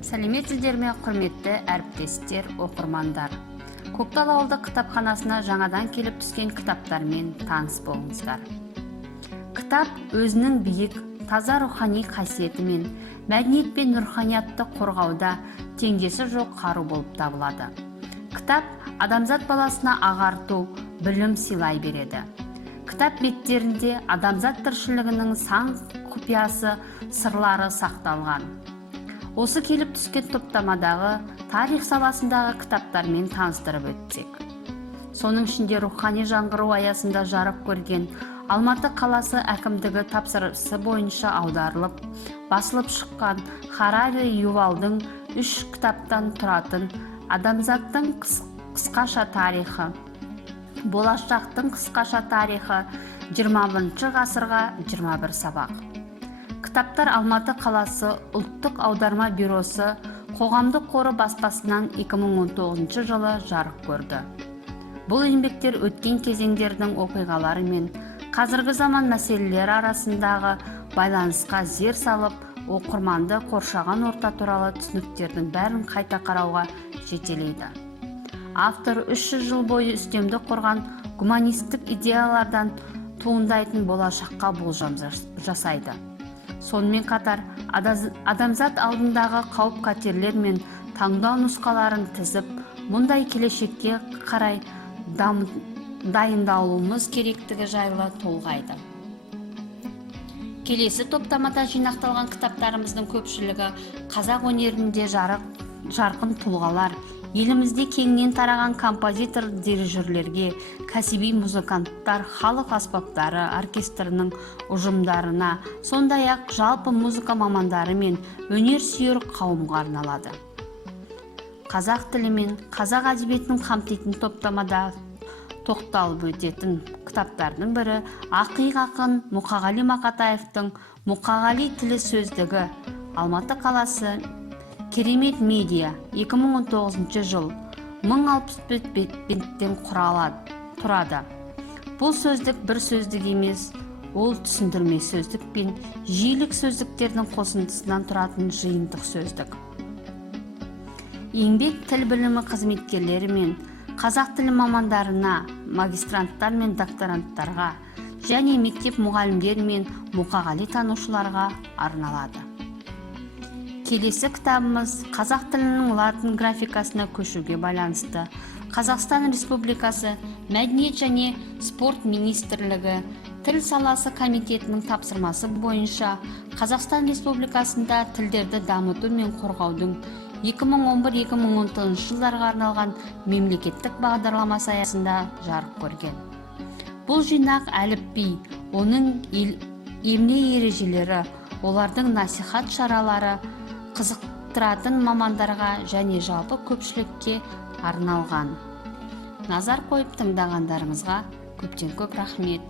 Сәлеметсіздер ме, құрметті әріптестер, оқырмандар. Көктал ауылдық кітапханасына жаңадан келіп түскен кітаптармен таныс болыңыздар. Кітап өзінің биік, таза рухани қасиетімен, мәдениет пен руханиятты қорғауда теңдесі жоқ қару болып табылады. Кітап адамзат баласына ағарту, білім сыйлай береді. Кітап беттерінде адамзат тіршілігінің сан құпиясы, сырлары сақталған. Осы келіп түскен топтамадағы тарих саласындағы кітаптармен таныстырып өтсек. Соның ішінде рухани жаңғыру аясында жарық көрген Алматы қаласы әкімдігі тапсырысы бойынша аударылып, басылып шыққан Харари Ювалдың 3 кітаптан тұратын Адамзаттың қысқаша тарихы, болашақтың қысқаша тарихы, 20 ғасырға 21 сабақ. Кітаптар Алматы қаласы ұлттық аударма бюросы қоғамдық қоры баспасынан 2019 жылы жарық көрді. Бұл еңбектер өткен кезеңдердің оқиғалары мен қазіргі заман мәселелері арасындағы байланысқа зер салып, оқырманды қоршаған орта туралы түсініктердің бәрін қайта қарауға жетелейді. Автор 300 жыл бойы үстемдік құрған гуманистік идеялардан туындайтын болашаққа болжам жасайды. Сонымен қатар, адамзат алдындағы қауіп-қатерлер мен таңдау нұсқаларын тізіп, мұндай келешекке қарай дайындалуымыз керектігі жайлы толғайды. Келесі топтамада жинақталған кітаптарымыздың көпшілігі қазақ өнерінде жарқын тұлғалар, елімізде кеңінен тараған композитор дирижерлерге, кәсіби музыканттар, халық аспаптары оркестрінің ұжымдарына, сондай-ақ жалпы музыка мамандары мен өнер сүйер қауымға арналады. Қазақ тілі мен қазақ әдебиетін қамтитын топтамада тоқталып өтетін кітаптардың бірі ақиық ақын Мұқағали Мақатаевтың Мұқағали тілі сөздігі, Алматы қаласы, Керемет медиа, 2019 жыл, 1065 беттен тұрады. Бұл сөздік бір сөздік емес, ол түсіндірме сөздік пен жиілік сөздіктердің қосындысынан тұратын жиынтық сөздік. Еңбек тіл білімі қызметкерлері мен қазақ тілі мамандарына, магистранттар мен докторанттарға және мектеп мұғалімдері мен Мұқағали танушыларға арналады. Келесі кітабымыз қазақ тілінің латын графикасына көшуге байланысты Қазақстан Республикасы Мәдениет және спорт министрлігі тіл саласы комитетінің тапсырмасы бойынша Қазақстан Республикасында тілдерді дамыту мен қорғаудың 2011-2010 жылдарға арналған мемлекеттік бағдарламасы аясында жарық көрген. Бұл жинақ әліпби, оның емле ережелері, олардың насихат шаралары қызықтыратын мамандарға және жалпы көпшілікке арналған. Назар қойып тыңдағандарыңызға көптен көп рахмет.